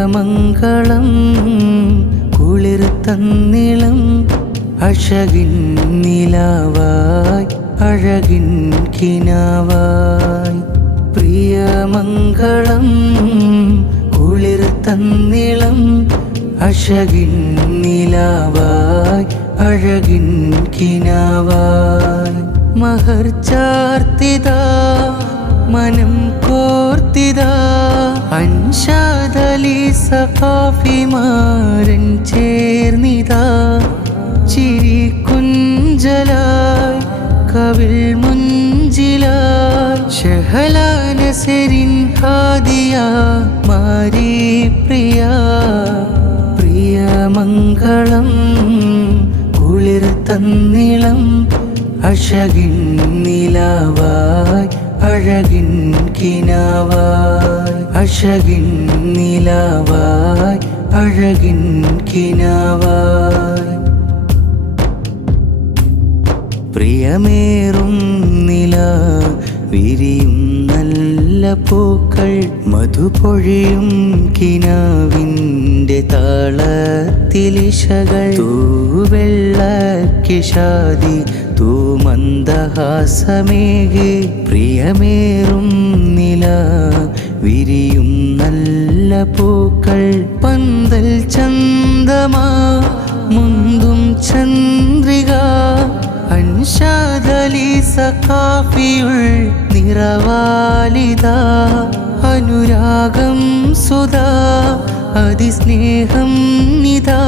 പ്രിയമംഗളം കുളിർ തന്നിളം അഴകിൻ നിലാവായി അഴകിൻ കിനാവായി. പ്രിയമംഗളം കുളിർ തന്നിളം അഴകിൻ നിലാവായി അഴകിൻ കിനാവായി. മഹർ ചാർത്തിതാ മനം കോർത്തിതാ അൻഷാദലി സഖാഫിമാരൻ ചേർന്നിതാ. ചിരി കുഞ്ചലായി കവിൾ മുഞ്ചിലായി ഷഹലാനസരിൻ ഹാദിയ മാരി പ്രിയ. പ്രിയമംഗളം കുളിർ തന്നിളം അഴകിൻ നിലാവായി അഴകിൻ കിനാവായി. അഴകിൻ നിലാവായി അഴകിൻ കിനാവായി. പ്രിയമേറും നില വിരിയും നല്ല പൂക്കൾ മധുപൊഴിയും കിനാവിൻ്റെ താളത്തിലിശകൾ. തൂവെള്ളക്കിഷാദി തൂമന്ദഹാസമേകി. പ്രിയമേറും നില വിരിയും നല്ല പൂക്കൾ പന്തൽ ചന്തമാ മുന്തും ചന്ദ്രിക. അൻഷാദലി സഖാഫിയുൾ നിറവാലിത. അനുരാഗം സുധാ അതിസ്നേഹം നിതാ.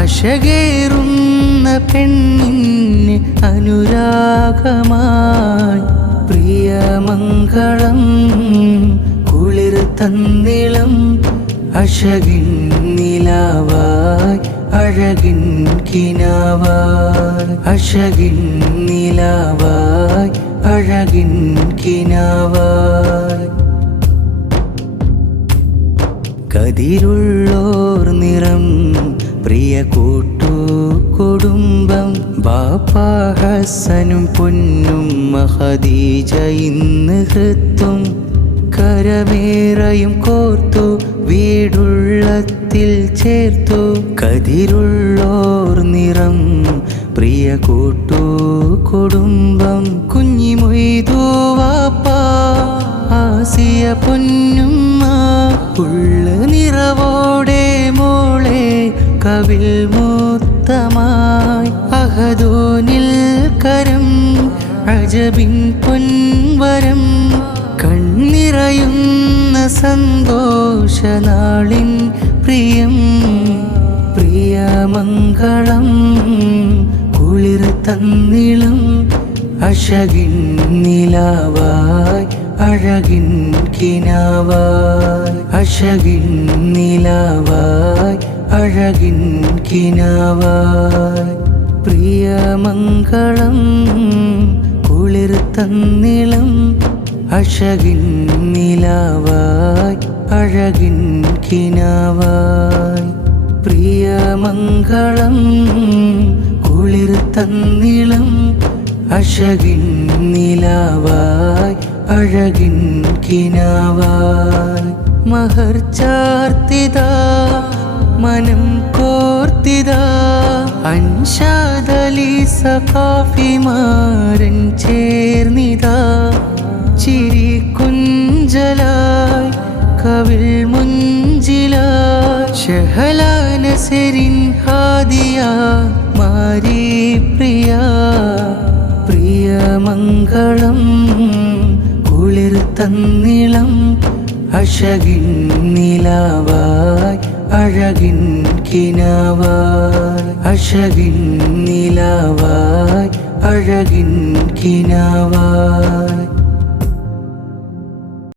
അഴകേറുന്ന പെണ്ണിന് അനുരാഗമായി. പ്രിയമംഗളം കുളിർ തന്നിളം അഴകിൻ നിലാവായി അഴകിൻ കിനാവായി. അഴകിൻ നിലാവായി അഴകിൻ കിനാവായി. കതിരുള്ളോർ നിറം പ്രിയ കൂട്ടു കുടുംബം. ബാപ്പ ഹസനും പൊന്നും ഖദീജ ഇന്ന് ഹൃത്തും. കരമേറയും കോർത്തു വീടുള്ളത്തിൽ ചേർത്തു. കതിരുള്ളോർ നിറം പ്രിയ കൂട്ടു കുടുംബം. കുഞ്ഞിമൊയ്തു വാപ്പ ആസിയ പൊന്നുമ്മ. ഉള്ള നിറവോടെ മോളെ കവിൽ മൂത്തമായി. അഹദോനിൽ കരം അജബിൻ പൊൻവരം. കണ്ണിറയുന്ന സന്തോഷനാളിൻ പ്രിയം. പ്രിയമംഗളം കുളിർ തന്നിളം അഴകിൻ നിലാവായി അഴകിൻ കിനാവായി. അഴകിൻ നിലാവായി അഴകിൻ കിനാവായി. പ്രിയമംഗളം കുളിർ തന്നിളം അഴകിൻ നിലാവായി അഴകിൻ കിനാവായി. പ്രിയമംഗളം കുളിർ തന്നിളം അഴകിൻ നിലാവായി അഴകിൻ കിനാവായി. മഹർ ചാർത്തിതാ മനം കോർത്തിതാ അൻഷാദലി സഖാഫിമാരൻ ചേർന്നിതാ. ചിരി കുഞ്ചലായി കവിൾ മുഞ്ചിലായി ഷഹലാനസരിൻ ഹാദിയ മാരി പ്രിയ. പ്രിയമംഗളം കുളിർ തന്നിളം അഴകിൻ നിലാവായി അഴകിൻ കിനാവായി. അഴകിൻ നിലാവായി അഴകിൻ കിനാവായി.